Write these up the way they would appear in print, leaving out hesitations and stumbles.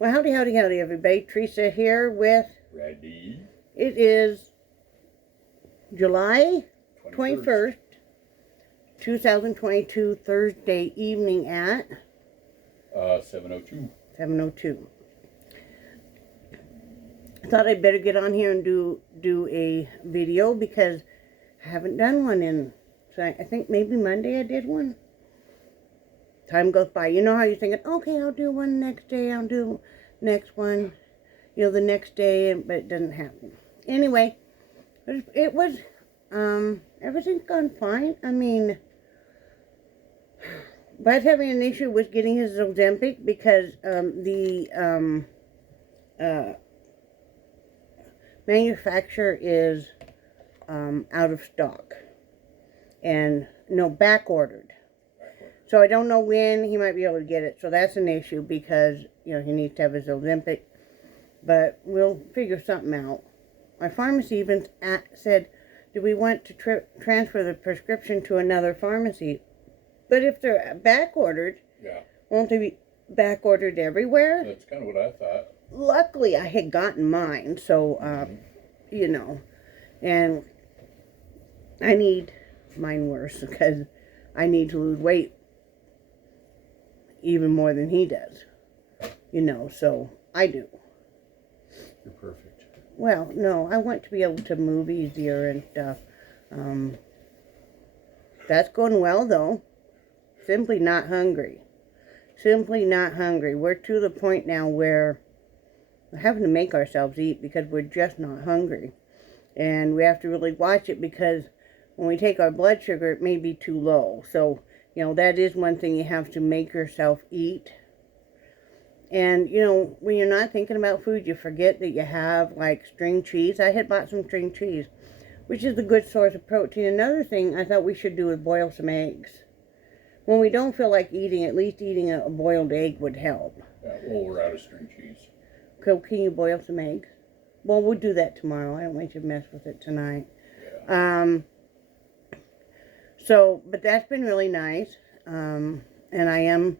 Well, howdy, howdy, howdy, everybody. Teresa here with... Ready? It is July 21st. 21st, 2022, Thursday evening at 7:02. 7:02. I thought I'd better get on here and do a video because I haven't done one in... So I think maybe Monday I did one. Time goes by. You know how you're thinking, okay, I'll do one next day, I'll do next one, the next day, but it doesn't happen. Anyway, it was, everything's gone fine. I mean, Brad's having an issue with getting his Ozempic because the manufacturer is out of stock and back ordered. So I don't know when he might be able to get it. So that's an issue because, he needs to have his Ozempic. But we'll figure something out. My pharmacy even said, do we want to transfer the prescription to another pharmacy? But if they're back ordered, Yeah, won't they be back ordered everywhere? that's kind of what I thought. Luckily, I had gotten mine. So, and I need mine worse because I need to lose weight even more than he does, so I do. You're perfect. Well, no, I want to be able to move easier and stuff. That's going well, though. Simply not hungry. Simply not hungry. We're to the point now where we're having to make ourselves eat because we're just not hungry. And we have to really watch it because when we take our blood sugar, it may be too low. So, that is one thing you have to make yourself eat. And, when you're not thinking about food, you forget that you have, like, string cheese. I had bought some string cheese, which is a good source of protein. Another thing I thought we should do is boil some eggs. When we don't feel like eating, at least eating a boiled egg would help. Yeah, well, we're out of string cheese. So can you boil some eggs? Well, we'll do that tomorrow. I don't want you to mess with it tonight. Yeah. But that's been really nice. And I am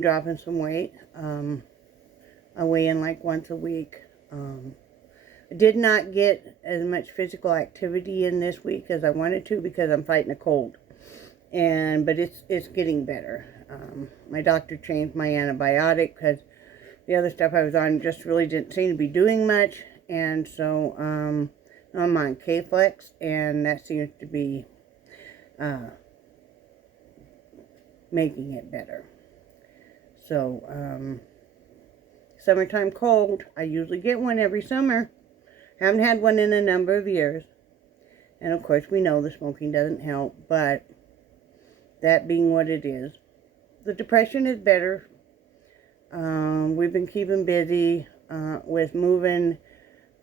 dropping some weight. I weigh in like once a week. I did not get as much physical activity in this week as I wanted to because I'm fighting a cold. But it's getting better. My doctor changed my antibiotic because the other stuff I was on just really didn't seem to be doing much. And so I'm on K-Flex, and that seems to be making it better. So, summertime cold. I usually get one every summer. Haven't had one in a number of years. And of course, we know the smoking doesn't help, but that being what it is. The depression is better. We've been keeping busy with moving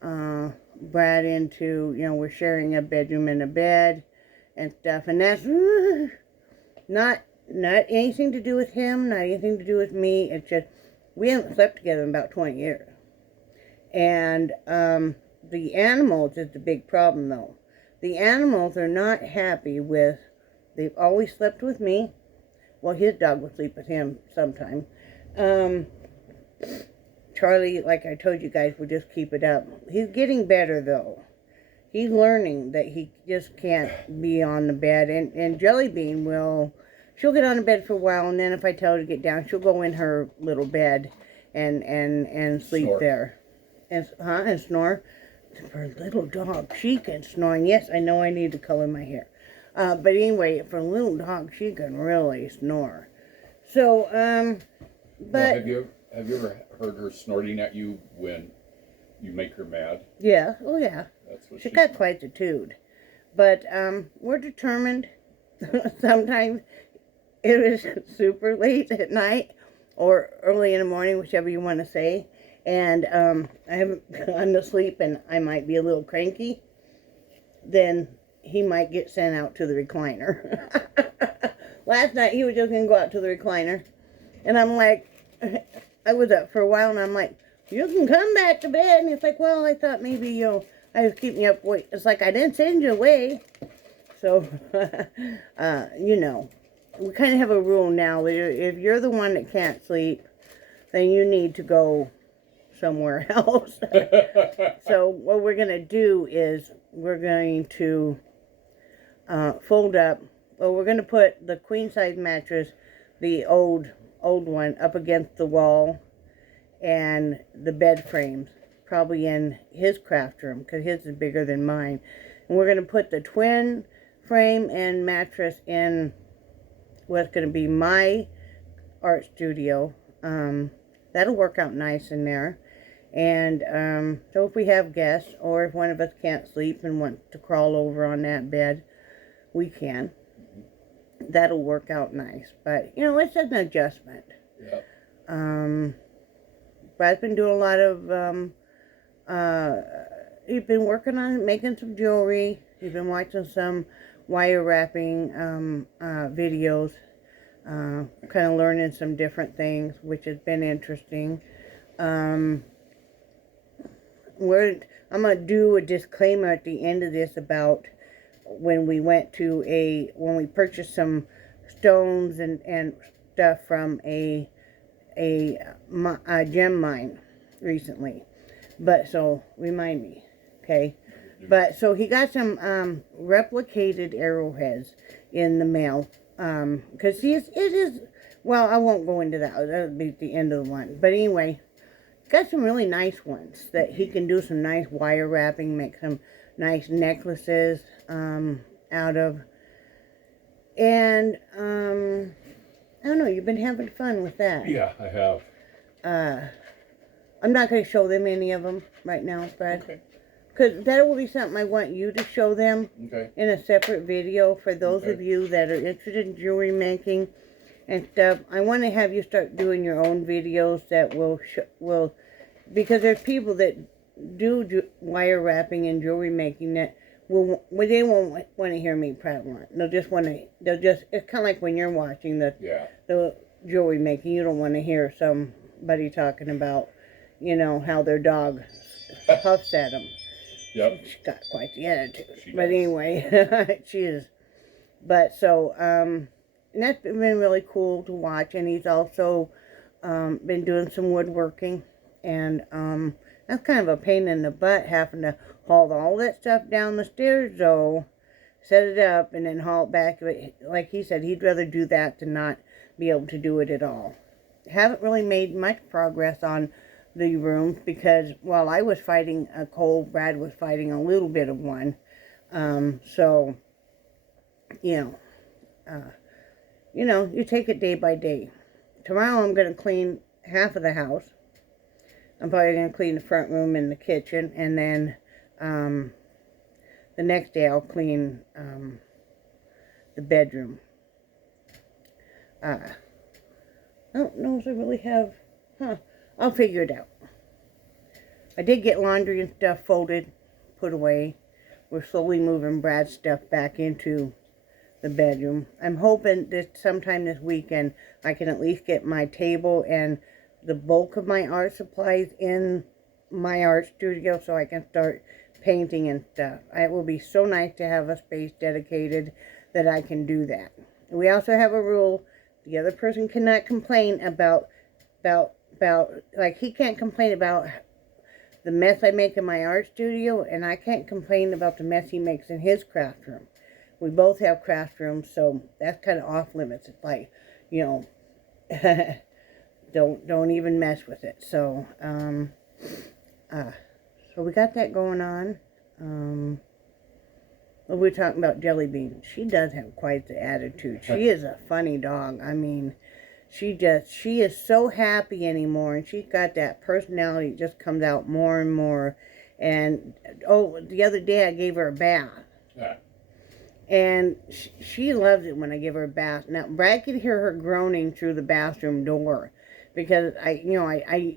Brad into, we're sharing a bedroom and a bed and stuff. And that's not anything to do with him, not anything to do with me. It's just, we haven't slept together in about 20 years. And the animals is the big problem, though. The animals are not happy with, they've always slept with me. Well, his dog will sleep with him sometime. Charlie, like I told you guys, will just keep it up. He's getting better, though. He's learning that he just can't be on the bed. And Jellybean she'll get on the bed for a while, and then if I tell her to get down, she'll go in her little bed and sleep Snore. there. And snore. For a little dog, she can snore. And yes, I know I need to color my hair. But anyway, for a little dog, she can really snore. So, but... Well, have you ever heard her snorting at you when you make her mad? Yeah, oh yeah. That's what She's got quite the tude. But we're determined. Sometimes it is super late at night or early in the morning, whichever you want to say. And I haven't gone to sleep and I might be a little cranky. Then he might get sent out to the recliner. Last night he was just going to go out to the recliner. And I'm like, I was up for a while and I'm like, you can come back to bed. And he's like, well, I thought maybe I was keeping you up. Wait, it's like I didn't send you away. So, we kind of have a rule now that if you're the one that can't sleep, then you need to go somewhere else. So what we're going to do is we're going to fold up. Well, we're going to put the queen size mattress, the old one, up against the wall, and the bed frames probably in his craft room because his is bigger than mine. And we're going to put the twin frame and mattress in what's going to be my art studio. That'll work out nice in there. And so if we have guests, or if one of us can't sleep and wants to crawl over on that bed, we can. That'll work out nice. But, you know, it's an adjustment. Yep. Brad's been doing a lot of, he's been working on making some jewelry. He's been watching some wire wrapping videos, kind of learning some different things, which has been interesting. I'm going to do a disclaimer at the end of this about when we purchased some stones and stuff from a gem mine recently. But so remind me, okay? But so he got some replicated arrowheads in the mail, because it is, well, I won't go into that. That'll be at the end of the one. But anyway, got some really nice ones that he can do some nice wire wrapping, make some nice necklaces out of. And I don't know, you've been having fun with that. Yeah, I have. I'm not going to show them any of them right now, Brad. Okay. Because that will be something I want you to show them Okay. in a separate video for those Okay. of you that are interested in jewelry making and stuff. I want to have you start doing your own videos that will because there's people that do wire wrapping and jewelry making that they won't want to hear me prattle on. It's kind of like when you're watching the jewelry making, you don't want to hear somebody talking about, you know, how their dog huffs at them. Yep. She's got quite the attitude. She But does. anyway, she is. But so, and that's been really cool to watch. And he's also been doing some woodworking. And that's kind of a pain in the butt, having to haul all that stuff down the stairs, though, set it up, and then haul it back. Like he said, he'd rather do that than not be able to do it at all. Haven't really made much progress on the rooms because while I was fighting a cold, Brad was fighting a little bit of one. So, you take it day by day. Tomorrow I'm going to clean half of the house. I'm probably going to clean the front room and the kitchen, and then the next day I'll clean the bedroom. I don't know if I really have, I'll figure it out. I did get laundry and stuff folded, put away. We're slowly moving Brad's stuff back into the bedroom. I'm hoping that sometime this weekend I can at least get my table and the bulk of my art supplies in my art studio so I can start painting and stuff. It will be so nice to have a space dedicated that I can do that. We also have a rule: the other person cannot complain about like he can't complain about the mess I make in my art studio, and I can't complain about the mess he makes in his craft room. We both have craft rooms, so that's kind of off limits. It's like, you know, don't even mess with it. So so we got that going on. We're talking about Jelly Bean. She does have quite the attitude. She is a funny dog. I mean, she is so happy anymore, and she's got that personality that just comes out more and more. And the other day I gave her a bath. Yeah. And she loves it when I give her a bath. Now, Brad could hear her groaning through the bathroom door because I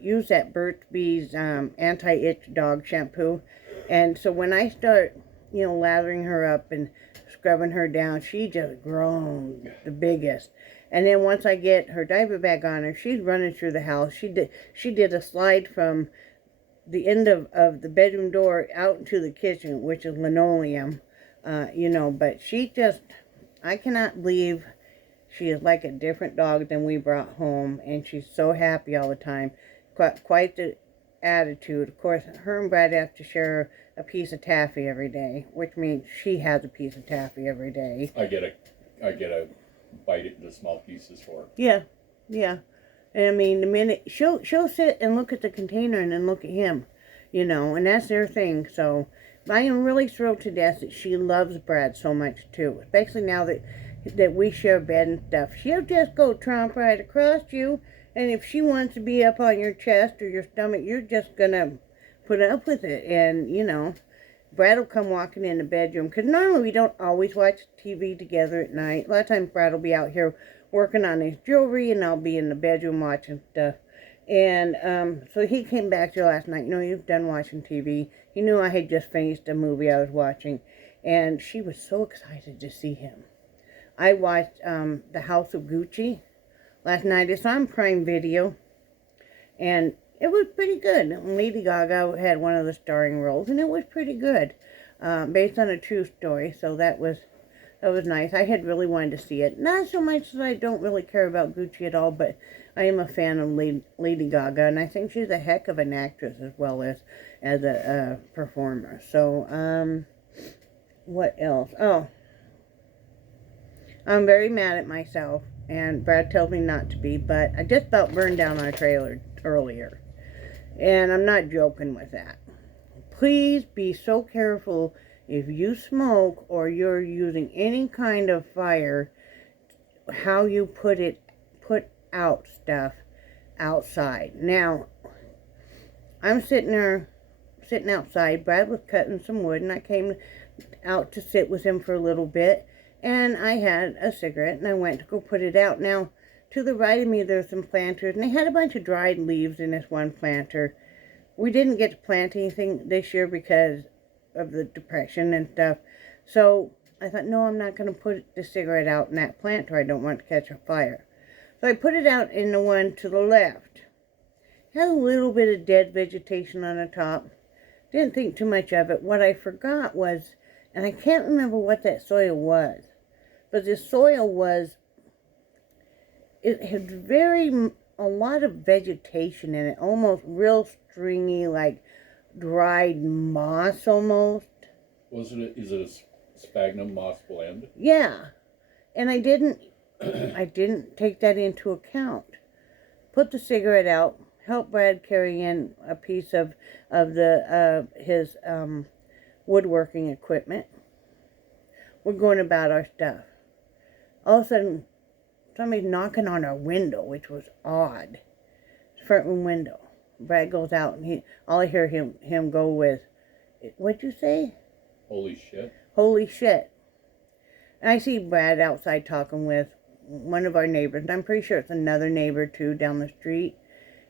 use that Burt's Bees anti-itch dog shampoo. And so when I start, lathering her up and scrubbing her down, she just groans the biggest. And then once I get her diaper bag on her, she's running through the house. She did a slide from the end of the bedroom door out into the kitchen, which is linoleum. But I cannot believe She is like a different dog than we brought home, and she's so happy all the time. Quite the attitude. Of course, her and Brad have to share a piece of taffy every day, which means she has a piece of taffy every day. I get a bite it into small pieces for her. Yeah, yeah. And I mean, the minute she'll sit and look at the container and then look at him, you know, and that's their thing. So I am really thrilled to death that she loves Brad so much too, especially now that we share bed and stuff. She'll just go tromp right across you, and if she wants to be up on your chest or your stomach, you're just gonna put up with it. And you know, Brad will come walking in the bedroom, because normally we don't always watch TV together at night. A lot of times Brad will be out here working on his jewelry, and I'll be in the bedroom watching stuff. And so he came back to last night. You know, he was done watching TV. He knew I had just finished a movie I was watching, and she was so excited to see him. I watched The House of Gucci last night. It's on Prime Video, and it was pretty good. Lady Gaga had one of the starring roles, and it was pretty good, based on a true story. So that was nice. I had really wanted to see it. Not so much that I don't really care about Gucci at all, but I am a fan of Lady Gaga, and I think she's a heck of an actress as well as a performer. So, what else? Oh, I'm very mad at myself, and Brad tells me not to be, but I just about burned down our trailer earlier, and I'm not joking with that. Please be so careful if you smoke or you're using any kind of fire, how you put out stuff outside. Now, I'm sitting outside. Brad was cutting some wood, and I came out to sit with him for a little bit, and I had a cigarette, and I went to go put it out. Now, to the right of me, there's some planters, and they had a bunch of dried leaves in this one planter. We didn't get to plant anything this year because of the depression and stuff. So I thought, no, I'm not going to put the cigarette out in that planter. I don't want to catch a fire. So I put it out in the one to the left. It had a little bit of dead vegetation on the top. Didn't think too much of it. What I forgot was, and I can't remember what that soil was, but the soil was, it had a lot of vegetation in it, almost real stringy, like dried moss almost. Is it a sphagnum moss blend? Yeah. And I didn't take that into account. Put the cigarette out, help Brad carry in a piece of his woodworking equipment. We're going about our stuff. All of a sudden, somebody's knocking on our window, which was odd. Front room window. Brad goes out, and all I hear him go with, "What'd you say?" Holy shit. Holy shit. And I see Brad outside talking with one of our neighbors. And I'm pretty sure it's another neighbor, too, down the street.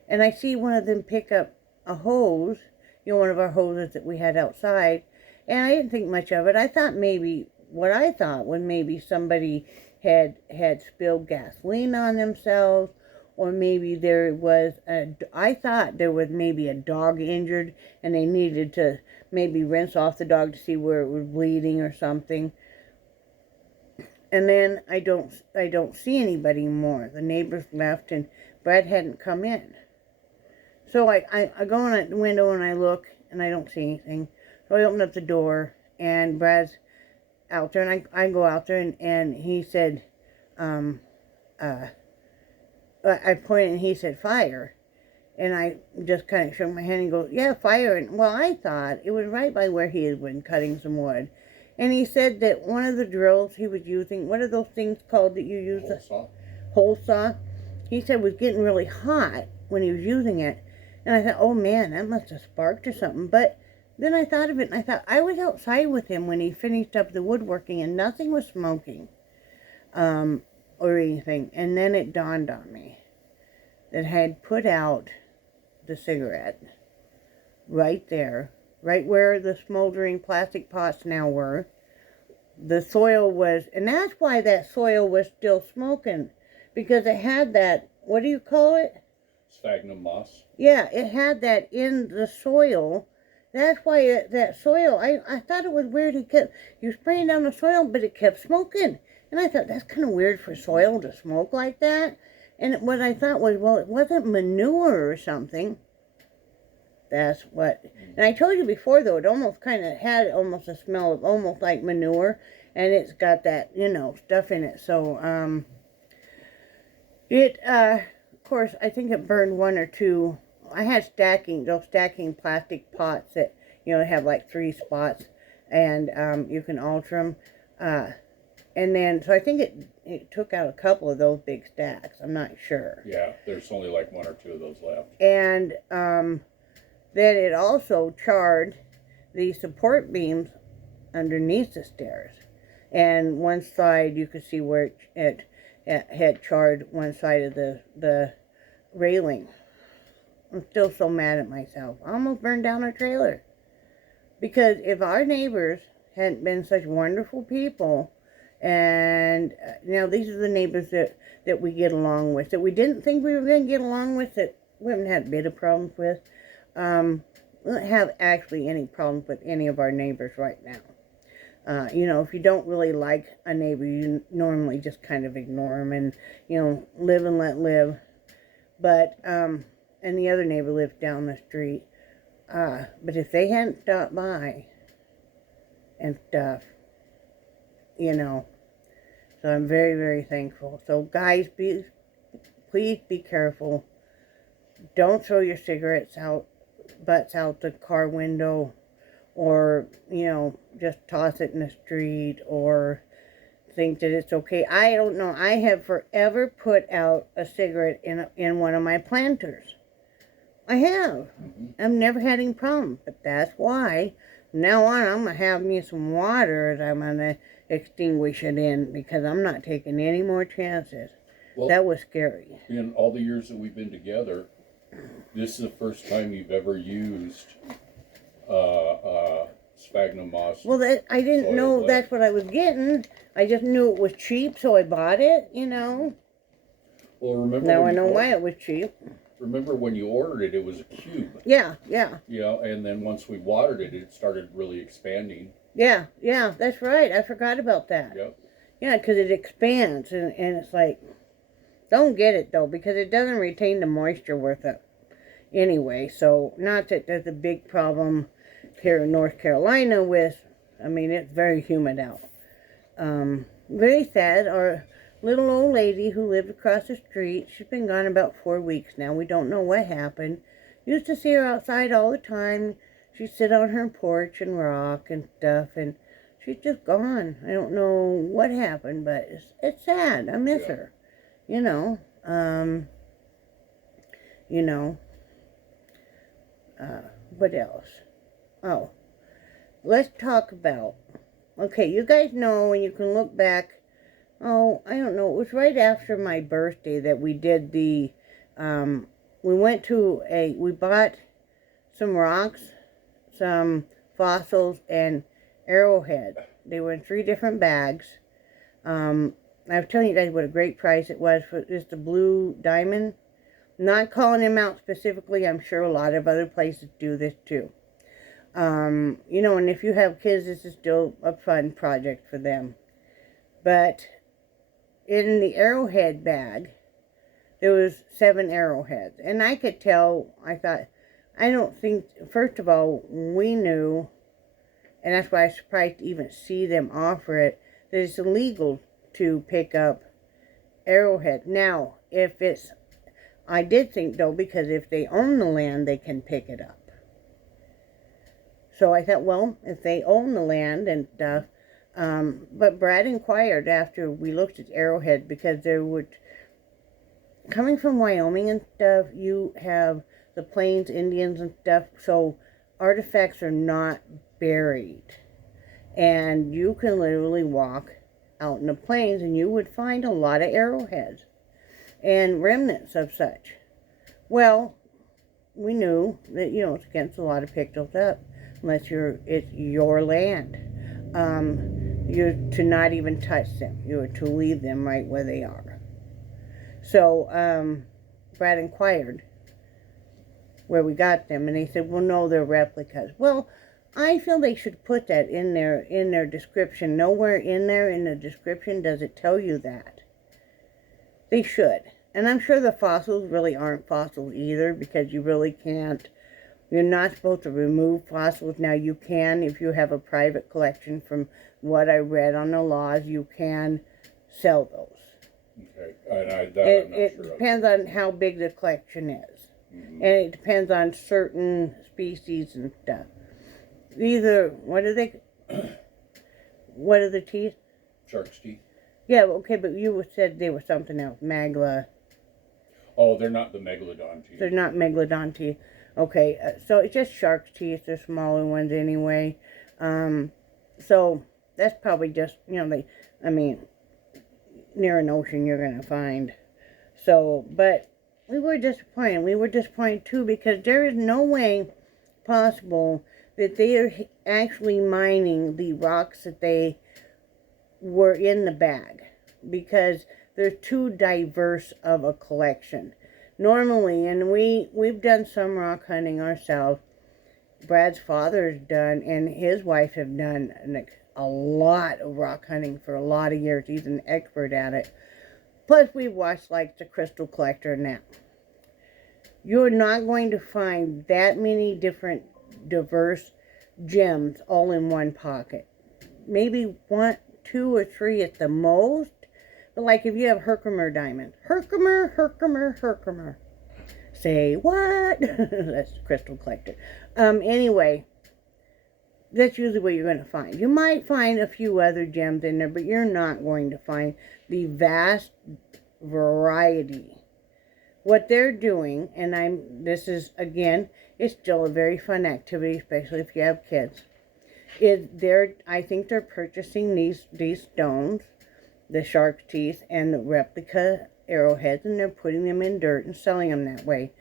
And I see one of them pick up a hose, one of our hoses that we had outside. And I didn't think much of it. I thought maybe somebody had spilled gasoline on themselves, or maybe I thought there was maybe a dog injured and they needed to maybe rinse off the dog to see where it was bleeding or something. And then I don't see anybody more. The neighbors left and Brad hadn't come in. So I go on the window and I look and I don't see anything. So I open up the door and Brad's out there, and I go out there and he said, I pointed and he said, "Fire." And I just kind of shook my hand and go, "Yeah, fire." And well, I thought it was right by where he had been cutting some wood. And he said that one of the drills he was using, what are those things called that you use? Hole saw. He said was getting really hot when he was using it. And I thought, oh man, that must have sparked or something. But then I thought of it, and I thought, I was outside with him when he finished up the woodworking, and nothing was smoking or anything. And then it dawned on me that I had put out the cigarette right there, right where the smoldering plastic pots now were. The soil was, and that's why that soil was still smoking, because it had that, what do you call it? Sphagnum moss. Yeah, it had that in the soil. That's why that soil, I thought it was weird. He was spraying down the soil, but it kept smoking. And I thought, that's kind of weird for soil to smoke like that. And what I thought was, well, it wasn't manure or something. That's what, and I told you before, though, it almost kind of had almost a smell of almost like manure, and it's got that, stuff in it. So, of course, I think it burned one or two. I had those stacking plastic pots that, have like 3 spots, and you can alter them. And then, so I think it took out a couple of those big stacks. I'm not sure. Yeah, there's only like 1 or 2 of those left. And then it also charred the support beams underneath the stairs. And one side, you could see where it had charred one side of the railing. I'm still so mad at myself. I almost burned down our trailer. Because if our neighbors hadn't been such wonderful people, and these are the neighbors that we get along with, that we didn't think we were going to get along with, that we haven't had a bit of problems with. We don't have actually any problems with any of our neighbors right now. If you don't really like a neighbor, you normally just kind of ignore them and, live and let live. But, and the other neighbor lives down the street. But if they hadn't stopped by and stuff, so I'm very, very thankful. So guys, please be careful. Don't throw your butts out the car window, or, just toss it in the street, or think that it's okay. I don't know. I have forever put out a cigarette in one of my planters. I have. I've never had any problems, but that's why from now on I'm going to have me some water that I'm going to extinguish it in, because I'm not taking any more chances. Well, that was scary. In all the years that we've been together, this is the first time you've ever used sphagnum moss. Well, I didn't know that's what I was getting. I just knew it was cheap, so I bought it, Well, remember now I know why it was cheap. Remember when you ordered it, it was a cube. Yeah. And then once we watered it, it started really expanding. Yeah, that's right. I forgot about that. Yep. Yeah, because it expands, and it's like, don't get it, though, because it doesn't retain the moisture worth it anyway. So, not that there's a big problem here in North Carolina with, it's very humid out. Very sad. Our little old lady who lived across the street, she's been gone about 4 weeks now. We don't know what happened. Used to see her outside all the time. She'd sit on her porch and rock and stuff, and she's just gone. I don't know what happened, but it's sad. I miss her. What else? Oh, let's talk about, okay, you guys know, and you can look back, I don't know, it was right after my birthday that we did we bought some rocks, some fossils, and arrowhead. They were in 3 different bags. I was telling you guys what a great price it was for just the blue diamond. Not calling him out specifically. I'm sure a lot of other places do this too. And if you have kids, this is still a fun project for them. But in the arrowhead bag, there was 7 arrowheads. And I could tell, I don't think, first of all, we knew, and that's why I was surprised to even see them offer it, that it's illegal to pick up arrowhead. Now, I did think, though, because if they own the land, they can pick it up. So I thought, well, if they own the land and stuff, but Brad inquired after we looked at arrowhead, because coming from Wyoming and stuff, you have the Plains Indians and stuff, so artifacts are not buried. And you can literally walk out in the plains and you would find a lot of arrowheads and remnants of such. Well, we knew that, it's against the law to pick those up unless it's your land. You're to not even touch them. You're to leave them right where they are. So, Brad inquired where we got them, and they said, well, no, they're replicas. Well, I feel they should put that in their description. Nowhere in there in the description does it tell you that. They should. And I'm sure the fossils really aren't fossils either, because you really can't. You're not supposed to remove fossils. Now you can if you have a private collection. From what I read on the laws, you can sell those. Okay, and I'm not It sure of. depends on how big the collection is. And it depends on certain species and stuff. Either, what are they, what are the teeth? Shark's teeth? Yeah, okay, but you said they were something else. Magla. Oh, they're not the megalodon teeth. They're not megalodon teeth. Okay, so it's just shark's teeth. They're smaller ones anyway. So that's probably just, near an ocean you're going to find. So, but we were disappointed. We were disappointed too, because there is no way possible that they are actually mining the rocks that they were in the bag, because they're too diverse of a collection. Normally, and we've done some rock hunting ourselves. Brad's father's done, and his wife have done a lot of rock hunting for a lot of years. He's an expert at it. Plus, we've watched like the Crystal Collector now. You're not going to find that many different diverse gems all in one pocket. Maybe 1, 2, or 3 at the most. But like if you have Herkimer diamond. Herkimer. Say what? That's Crystal Collector. Anyway, that's usually what you're going to find. You might find a few other gems in there, but you're not going to find the vast variety. What they're doing, and this is, again, it's still a very fun activity, especially if you have kids, is I think they're purchasing these stones, the shark's teeth, and the replica arrowheads, and they're putting them in dirt and selling them that way.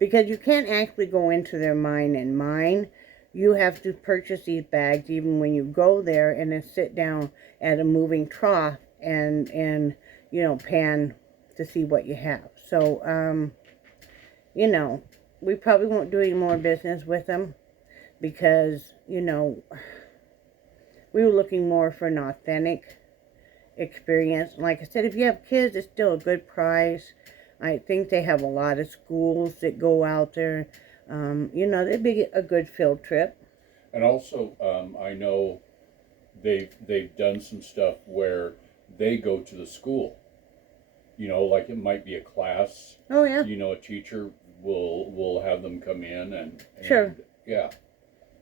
Because you can't actually go into their mine and mine. You have to purchase these bags even when you go there, and then sit down at a moving trough and pan to see what you have. So, we probably won't do any more business with them, because, we were looking more for an authentic experience. Like I said, if you have kids, it's still a good price. I think they have a lot of schools that go out there. They'd be a good field trip. And also, I know they've done some stuff where they go to the school. Like it might be a class. Oh yeah. A teacher will have them come in and Sure. Yeah.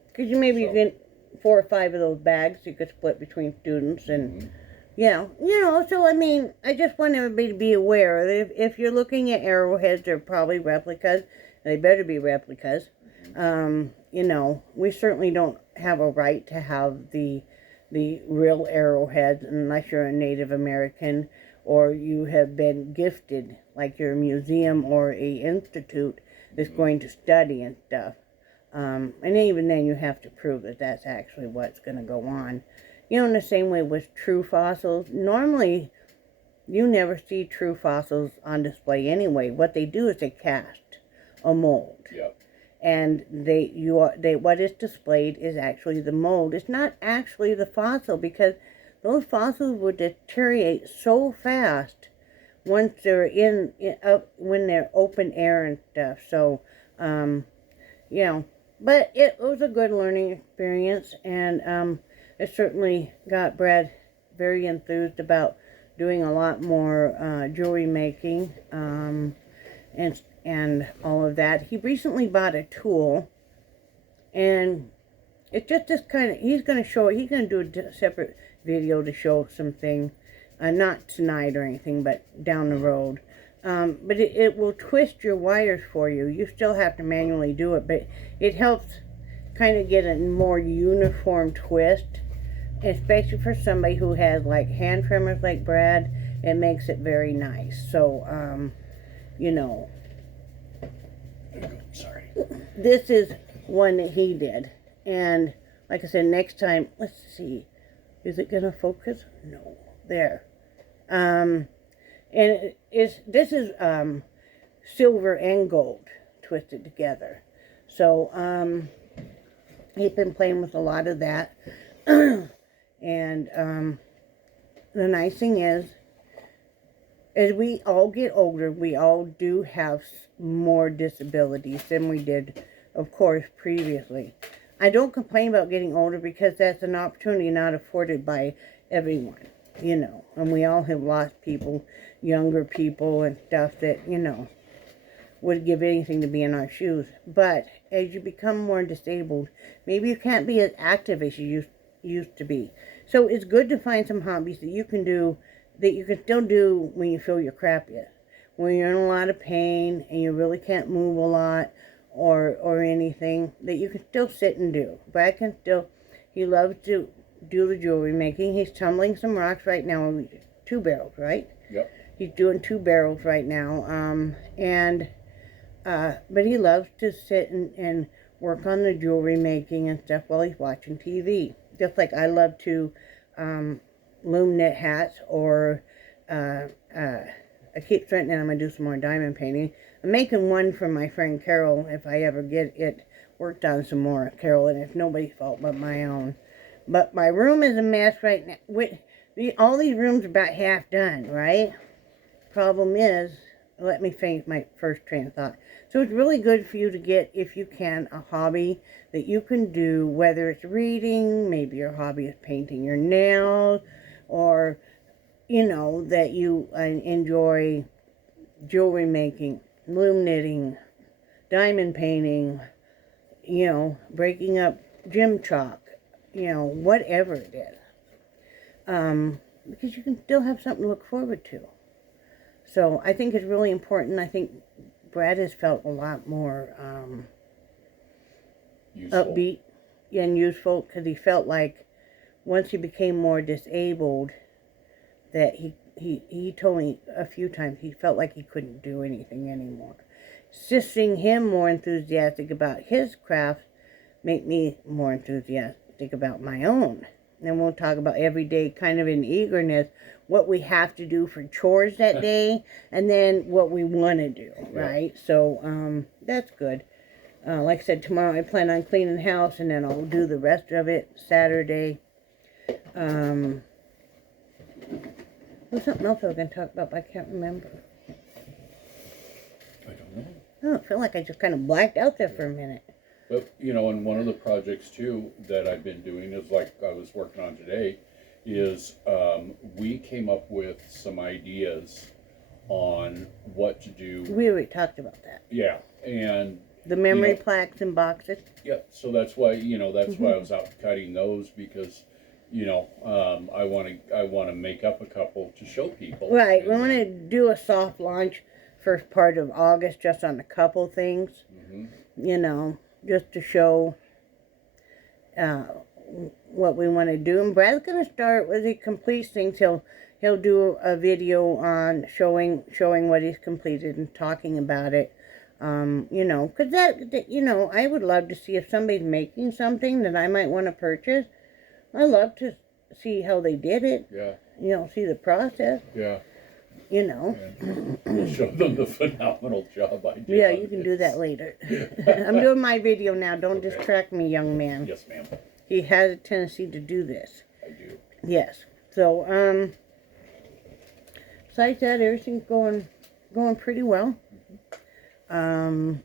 Because you get 4 or 5 of those bags you could split between students, and so I just want everybody to be aware that if you're looking at arrowheads, they're probably replicas. They better be replicas. We certainly don't have a right to have the real arrowheads unless you're a Native American, or you have been gifted, like your museum or a institute that's going to study and stuff. And even then you have to prove that that's actually what's going to go on. In the same way with true fossils, normally you never see true fossils on display anyway. What they do is they cast a mold. Yeah. And what is displayed is actually the mold. It's not actually the fossil, because those fossils would deteriorate so fast once they're when they're open air and stuff. So, but it was a good learning experience, and it certainly got Brad very enthused about doing a lot more jewelry making, and all of that. He recently bought a tool, and it's just this kind of, he's going to do a separate video to show something, not tonight or anything, but down the road. But it will twist your wires for you. You still have to manually do it, but it helps kind of get a more uniform twist, especially for somebody who has like hand tremors like Brad. It makes it very nice. So, Sorry. this is one that he did. And like I said, next time, let's see. Is it going to focus? No. There. And this is silver and gold twisted together. So, he's been playing with a lot of that. And the nice thing is, as we all get older, we all do have more disabilities than we did, of course, previously. I don't complain about getting older because that's an opportunity not afforded by everyone, you know. And we all have lost people, younger people and stuff that, you know, would give anything to be in our shoes. But as you become more disabled, maybe you can't be as active as you used to be. So it's good to find some hobbies that you can do, that you can still do when you feel your crappiest. When you're in a lot of pain and you really can't move a lot or anything, that you can still sit and do. Brad can still, he loves to do the jewelry making. He's tumbling some rocks right now. 2 barrels, right? Yep. He's doing 2 barrels right now. But he loves to sit and work on the jewelry making and stuff while he's watching TV. Just like I love to loom knit hats, or I keep threatening I'm going to do some more diamond painting. I'm making one for my friend Carol if I ever get it worked on some more, Carol, and it's nobody's fault but my own. But my room is a mess right now. All these rooms are about half done, right? Problem is, let me finish my first train of thought. So it's really good for you to get, if you can, a hobby that you can do, whether it's reading, maybe your hobby is painting your nails, or, you know, that you enjoy jewelry making, loom knitting, diamond painting, you know, breaking up gym chalk, you know, whatever it is. Because you can still have something to look forward to. So I think it's really important. I think Brad has felt a lot more upbeat and useful, because he felt like once he became more disabled, that he told me a few times he felt like he couldn't do anything anymore. Just seeing him more enthusiastic about his craft make me more enthusiastic about my own. And we'll talk about every day, kind of in eagerness, what we have to do for chores that day, and then what we want to do, right? Yeah. So that's good. Like I said, tomorrow I plan on cleaning the house, and then I'll do the rest of it Saturday. There's something else I was going to talk about, but I can't remember. I don't know. I don't feel like I just kind of blacked out there for a minute. But, you know, and one of the projects, too, that I've been doing is, like I was working on today, is we came up with some ideas on what to do. We already talked about that. Yeah, and... the memory plaques and boxes. Yeah, so that's why, you know, that's why I was out cutting those, because, you know, I want to make up a couple to show people. Right, we want to do a soft launch first part of August, just on a couple things, you know, just to show what we want to do. And Brad's going to start with he completes things. He'll do a video on showing what he's completed and talking about it. You know, because that, you know, I would love to see if somebody's making something that I might want to purchase. I love to see how they did it. Yeah. You know, see the process. Yeah. You know. We'll show them the phenomenal job I did. Yeah, you can do that later. I'm doing my video now. Don't distract me, young man. Yes, ma'am. He has a tendency to do this. I do. Yes. So, besides that, everything's going pretty well. Ow,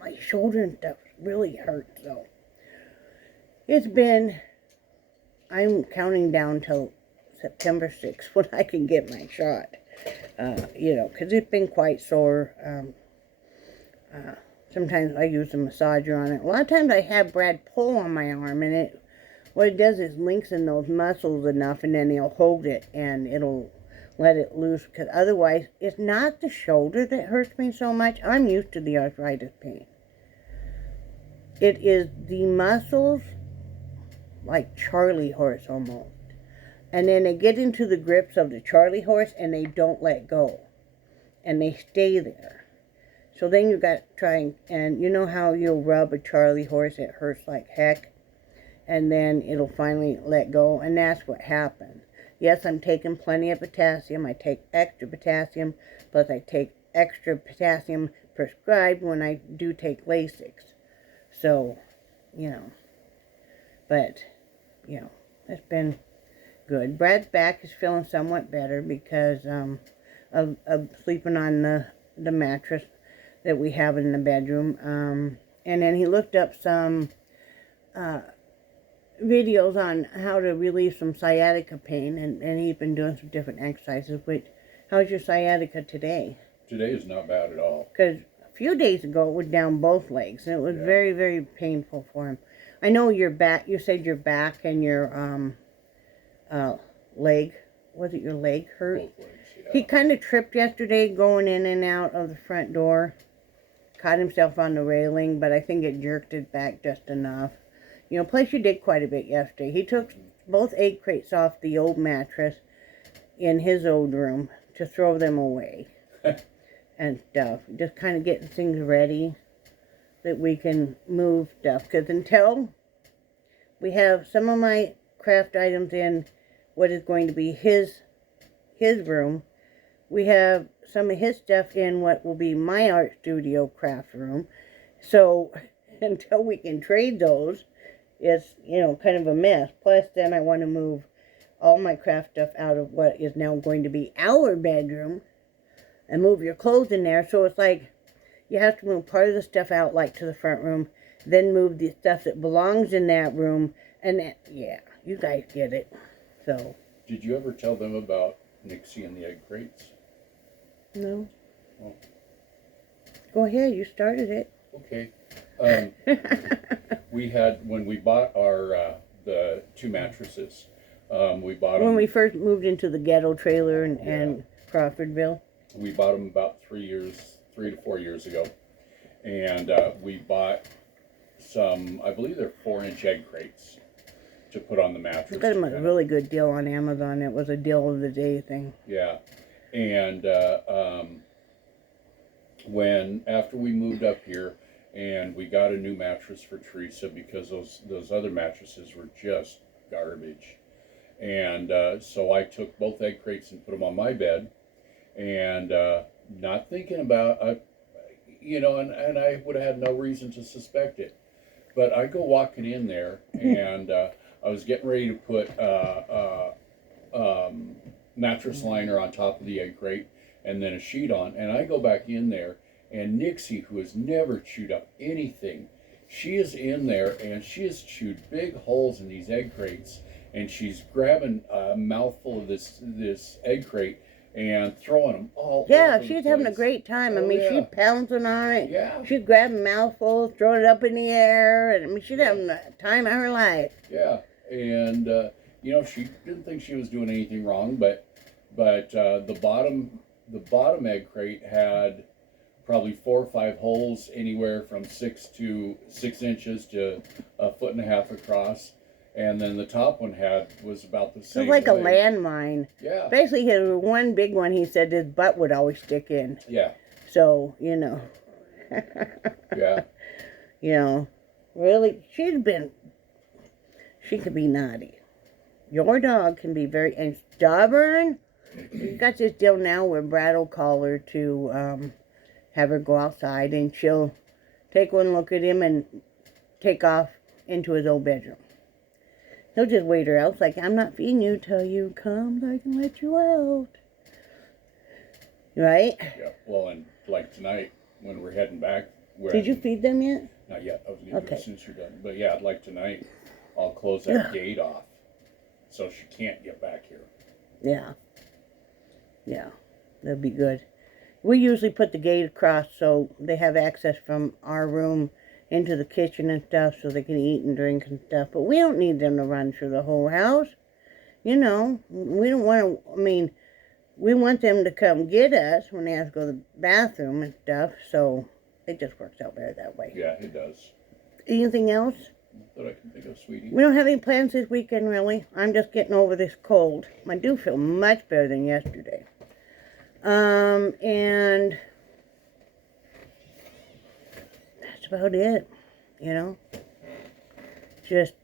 my shoulder and stuff really hurts though. I'm counting down till September 6th when I can get my shot. You know, because it's been quite sore. Sometimes I use a massager on it. A lot of times I have Brad pull on my arm, and what it does is lengthen those muscles enough, and then he'll hold it and it'll let it loose, because otherwise it's not the shoulder that hurts me so much. I'm used to the arthritis pain. It is the muscles, like Charlie horse almost. And then they get into the grips of the Charlie horse and they don't let go. And they stay there. So then you got to try and you know how you'll rub a Charlie horse, it hurts like heck. And then it'll finally let go, and that's what happens. Yes, I'm taking plenty of potassium. I take extra potassium, plus I take extra potassium prescribed when I do take Lasix. So, you know. But, it's been good. Brad's back is feeling somewhat better because of sleeping on the mattress that we have in the bedroom. And then he looked up some videos on how to relieve some sciatica pain, and he's been doing some different exercises. Which, how's your sciatica today? Today is not bad at all. Because a few days ago it was down both legs, and it was very, very painful for him. I know your back, you said your back and your leg, was it your leg hurt? Both legs, yeah. He kind of tripped yesterday going in and out of the front door. Caught himself on the railing, but I think it jerked it back just enough. Plus you did quite a bit yesterday. He took both egg crates off the old mattress in his old room to throw them away. And stuff. Just kind of getting things ready that we can move stuff. Because until we have some of my craft items in what is going to be his room, we have some of his stuff in what will be my art studio craft room. So until we can trade those, it's, kind of a mess. Plus then I want to move all my craft stuff out of what is now going to be our bedroom and move your clothes in there. So it's like you have to move part of the stuff out, like to the front room, then move the stuff that belongs in that room. And then, you guys get it. So. Did you ever tell them about Nixie and the egg crates? No. Oh. Go ahead, you started it. Okay. We had, when we bought our, the 2 mattresses, we bought them. When we first moved into the ghetto trailer and Crawfordville. We bought them about 3 to 4 years ago. And we bought some, I believe they're 4-inch egg crates to put on the mattress. We got them a really good deal on Amazon. It was a deal of the day thing. Yeah. And after we moved up here and we got a new mattress for Teresa because those other mattresses were just garbage. And so I took both egg crates and put them on my bed. And not thinking about, and I would have had no reason to suspect it. But I go walking in there, and I was getting ready to put mattress liner on top of the egg crate and then a sheet on. And I go back in there, and Nixie, who has never chewed up anything, she is in there, and she has chewed big holes in these egg crates. And she's grabbing a mouthful of this egg crate and throwing them all over the she's having a place. great time. Oh, she's pouncing on it. Yeah. She's grabbing mouthfuls, throwing it up in the air, and she's having the time of her life. Yeah, and she didn't think she was doing anything wrong, but the bottom egg crate had probably 4 or 5 holes, anywhere from 6 inches to 1.5 feet across. And then the top one was about the same. It was like a way. landmine. Yeah. Basically, his one big one, he said his butt would always stick in. Yeah. So, Yeah. Really, she could be naughty. Your dog can be and stubborn. We've got this deal now where Brad will call her to have her go outside, and she'll take one look at him and take off into his old bedroom. He'll just wait her out. It's like, I'm not feeding you till you come so I can let you out. Right? Yeah. Well, and like tonight, when we're heading back. Did you feed them yet? Not yet. I was going to do it as soon as you're done. But yeah, like tonight, I'll close that gate off so she can't get back here. Yeah. Yeah. That'd be good. We usually put the gate across so they have access from our room into the kitchen and stuff so they can eat and drink and stuff. But we don't need them to run through the whole house. We don't want to, we want them to come get us when they have to go to the bathroom and stuff. So it just works out better that way. Yeah, it does. Anything else? That I can think of, sweetie. We don't have any plans this weekend, really. I'm just getting over this cold. I do feel much better than yesterday. And that's about it, Just,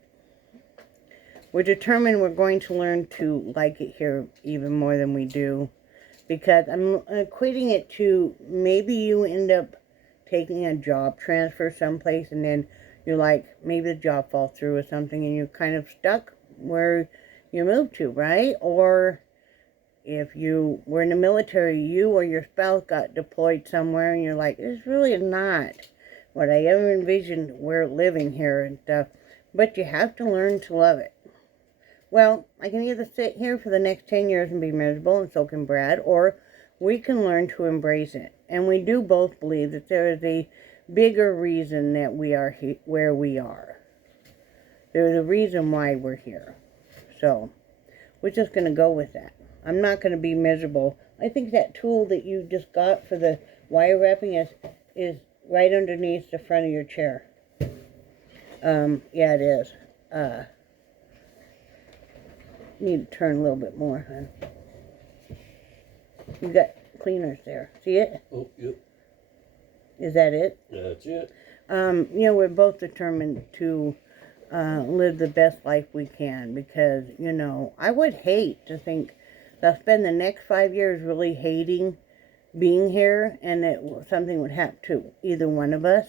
we're determined we're going to learn to like it here even more than we do. Because I'm equating it to maybe you end up taking a job transfer someplace and then you're like, maybe the job falls through or something and you're kind of stuck where you moved to, right? Or if you were in the military, you or your spouse got deployed somewhere and you're like, this really is not what I ever envisioned we're living here and stuff. But you have to learn to love it. Well, I can either sit here for the next 10 years and be miserable, and so can Brad, or we can learn to embrace it. And we do both believe that there is a bigger reason that we are where we are. There's a reason why we're here. So, we're just going to go with that. I'm not going to be miserable. I think that tool that you just got for the wire wrapping is right underneath the front of your chair. Yeah, it is. Need to turn a little bit more, huh? You got cleaners there. See it? Oh, yep. Is that it? That's it. We're both determined to live the best life we can because, I would hate to think that I'll spend the next 5 years really hating being here and that something would happen to either one of us.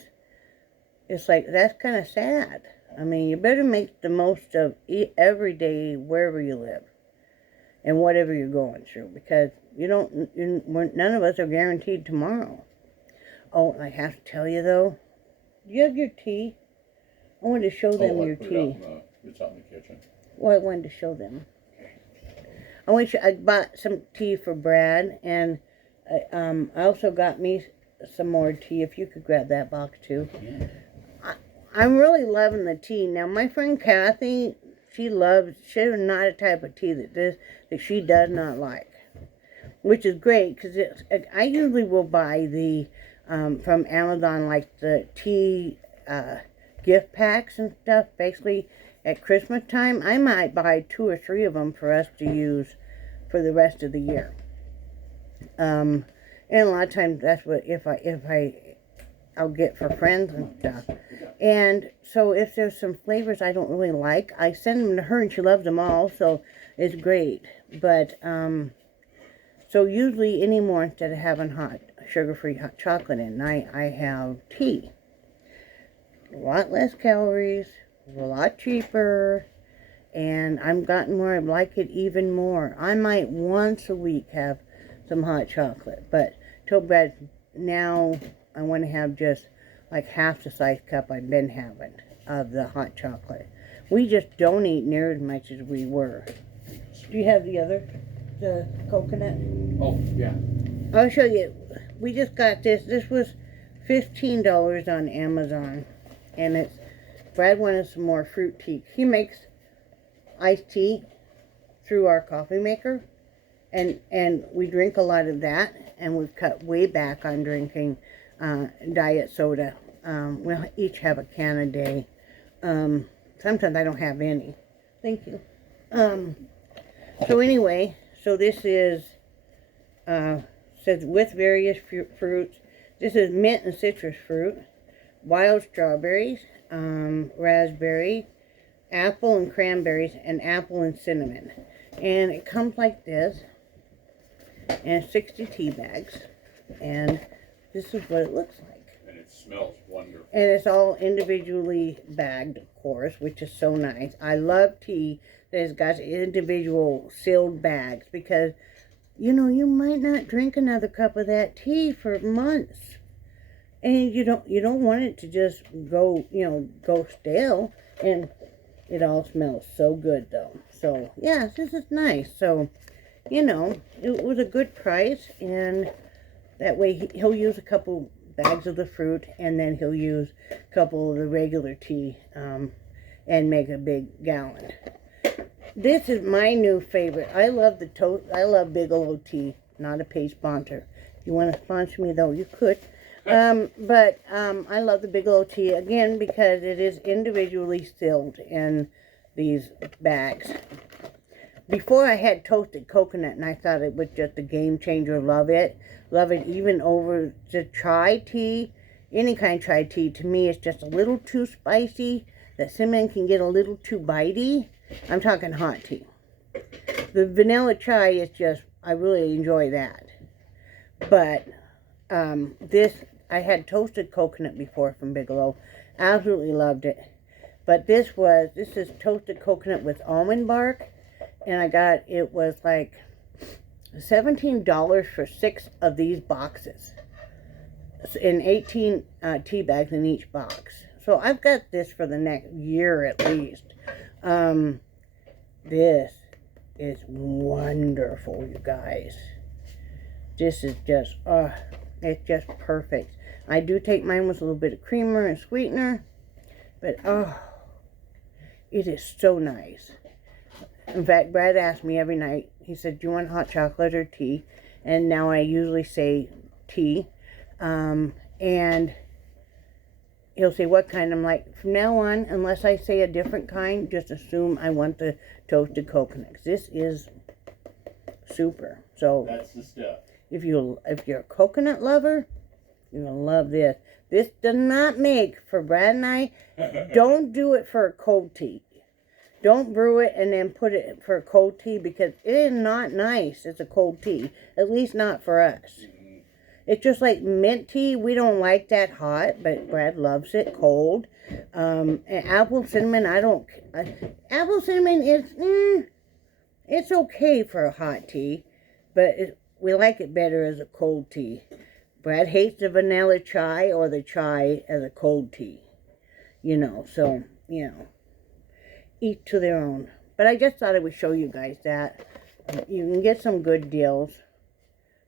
It's like, that's kind of sad. I mean, you better make the most of every day wherever you live and whatever you're going through because none of us are guaranteed tomorrow. Oh, I have to tell you though, do you have your tea? I wanted to show them your tea. It's out in the kitchen. Well, I wanted to show them. I bought some tea for Brad, and I also got me some more tea. If you could grab that box too. Yeah. I'm really loving the tea. Now, my friend Kathy, she's not a type of tea that she does not like, which is great because I usually will buy the from Amazon, like the tea gift packs and stuff. Basically, at Christmas time, I might buy 2 or 3 of them for us to use for the rest of the year. And a lot of times that's what I'll get for friends and stuff. And so if there's some flavors I don't really like, I send them to her and she loves them all, so it's great. But so usually anymore, instead of having sugar-free hot chocolate in, I have tea. A lot less calories, a lot cheaper, and I've gotten where I like it even more. I might once a week have some hot chocolate, but till Brad, now I want to have just like half the size cup I've been having of the hot chocolate. We just don't eat near as much as we were. Do you have the coconut? Oh, yeah. I'll show you. We just got this. This was $15 on Amazon. And Brad wanted some more fruit tea. He makes iced tea through our coffee maker. And we drink a lot of that. And we've cut way back on drinking diet soda. We'll each have a can a day. Sometimes I don't have any. Thank you. So anyway, so this is says with various fruits. This is mint and citrus fruit, wild strawberries, raspberry, apple and cranberries, and apple and cinnamon. And it comes like this, and 60 tea bags, and this is what it looks like. And it smells wonderful. And it's all individually bagged, of course, which is so nice. I love tea that has got individual sealed bags because, you might not drink another cup of that tea for months. And you don't want it to just go stale. And it all smells so good, though. So, yeah, this is nice. So, it was a good price. And that way he'll use a couple bags of the fruit. And then he'll use a couple of the regular tea and make a big gallon. This is my new favorite. I love I love Bigelow tea. Not a paid sponsor. If you want to sponsor me, though, you could. But I love the Bigelow tea, again, because it is individually sealed in these bags. Before I had toasted coconut, and I thought it was just a game changer. Love it. Love it even over the chai tea. Any kind of chai tea, to me, is just a little too spicy. The cinnamon can get a little too bitey. I'm talking hot tea. The vanilla chai is just, I really enjoy that. But this I had toasted coconut before from Bigelow. Absolutely loved it. But this is toasted coconut with almond bark. And it was like $17 for 6 of these boxes. And 18 tea bags in each box. So I've got this for the next year at least. This is wonderful, you guys. This is just, it's just perfect. I do take mine with a little bit of creamer and sweetener, but it is so nice. In fact, Brad asked me every night, he said, do you want hot chocolate or tea? And now I usually say tea. And he'll say, what kind? I'm like, from now on, unless I say a different kind, just assume I want the toasted coconut. This is super. So That's the stuff. if you're a coconut lover, you're gonna love this. This does not make for Brad and I. Don't do it for a cold tea. Don't brew it and then put it for a cold tea, because it is not nice as a cold tea. At least not for us. It's just like mint tea. We don't like that hot, but Brad loves it cold. And apple cinnamon, apple cinnamon is, it's okay for a hot tea, but we like it better as a cold tea. Brad hates the vanilla chai or the chai as a cold tea. So, each to their own. But I just thought I would show you guys that. You can get some good deals.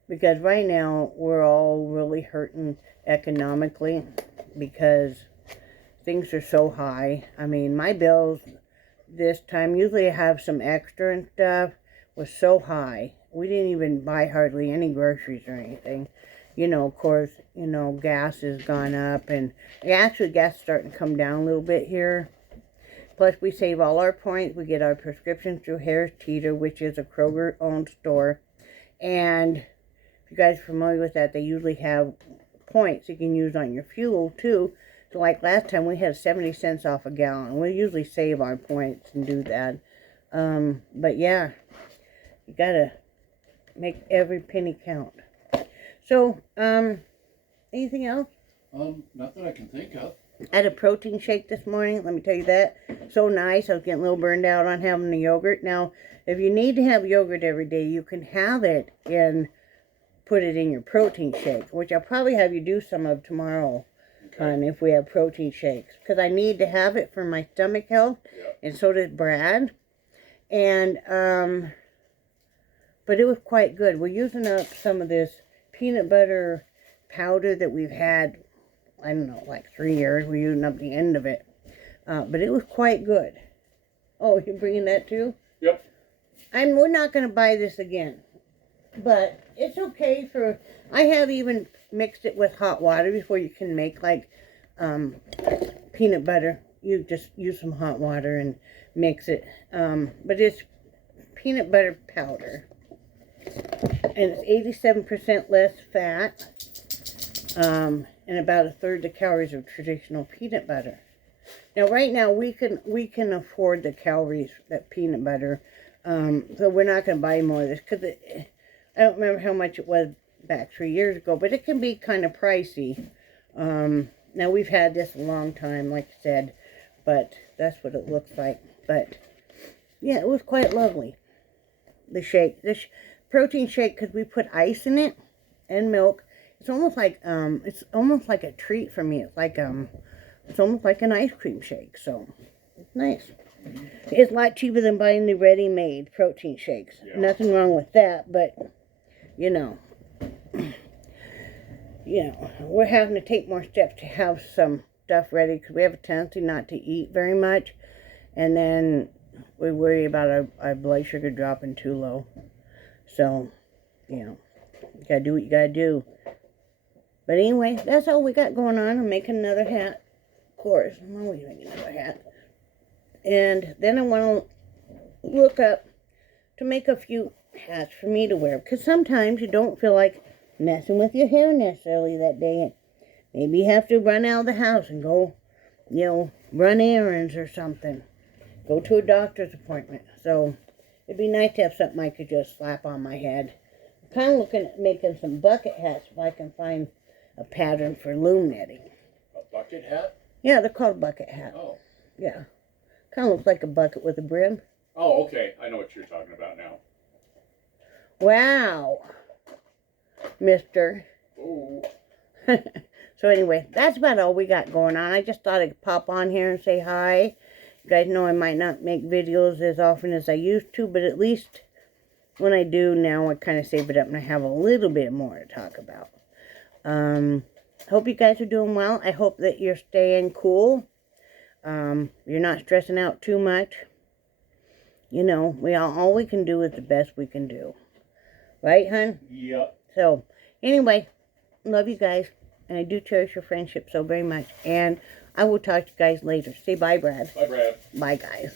Because right now, we're all really hurting economically because things are so high. I mean, my bills this time, usually I have some extra and stuff, was so high. We didn't even buy hardly any groceries or anything. Of course, gas has gone up, and actually gas is starting to come down a little bit here. Plus, we save all our points. We get our prescriptions through Harris Teeter, which is a Kroger-owned store. And if you guys are familiar with that, they usually have points you can use on your fuel, too. So, like last time, we had 70 cents off a gallon. We usually save our points and do that. But, yeah, you got to make every penny count. So, anything else? Not that I can think of. I had a protein shake this morning, let me tell you that. So nice. I was getting a little burned out on having the yogurt. Now, if you need to have yogurt every day, you can have it and put it in your protein shake, which I'll probably have you do some of tomorrow, if we have protein shakes. Because I need to have it for my stomach health, and so does Brad. And, but it was quite good. We're using up some of this peanut butter powder that we've had, I don't know, like 3 years. We're using up the end of it. But it was quite good. Oh, you're bringing that too? Yep. We're not going to buy this again. But it's okay for, I have even mixed it with hot water before you can make like peanut butter. You just use some hot water and mix it. But it's peanut butter powder. And it's 87% less fat. And about a third the calories of traditional peanut butter. Now, right now, we can afford the calories that peanut butter, so we're not going to buy more of this, because I don't remember how much it was back 3 years ago, but it can be kind of pricey. Now, we've had this a long time, like I said, but that's what it looks like. But, yeah, it was quite lovely, the shake. This protein shake, because we put ice in it and milk. It's almost like a treat for me. It's almost like an ice cream shake. So it's nice. It's a lot cheaper than buying the ready-made protein shakes. Yeah. Nothing wrong with that, but we're having to take more steps to have some stuff ready, because we have a tendency not to eat very much, and then we worry about our blood sugar dropping too low. So, you gotta do what you gotta do. But anyway, that's all we got going on. I'm making another hat. Of course, I'm always making another hat. And then I want to look up to make a few hats for me to wear. Because sometimes you don't feel like messing with your hair necessarily that day. Maybe you have to run out of the house and go, run errands or something. Go to a doctor's appointment. So it'd be nice to have something I could just slap on my head. I'm kind of looking at making some bucket hats if I can find a pattern for loom knitting. A bucket hat? Yeah, they're called bucket hats. Oh. Yeah. Kind of looks like a bucket with a brim. Oh, okay. I know what you're talking about now. Wow. Mister. Oh. So anyway, that's about all we got going on. I just thought I'd pop on here and say hi. You guys know I might not make videos as often as I used to, but at least when I do now, I kind of save it up and I have a little bit more to talk about. Hope you guys are doing well. I hope that you're staying cool. You're not stressing out too much. You know, all we can do is the best we can do. Right, hun? Yep. So, anyway, love you guys. And I do cherish your friendship so very much. And I will talk to you guys later. Say bye, Brad. Bye, Brad. Bye, guys.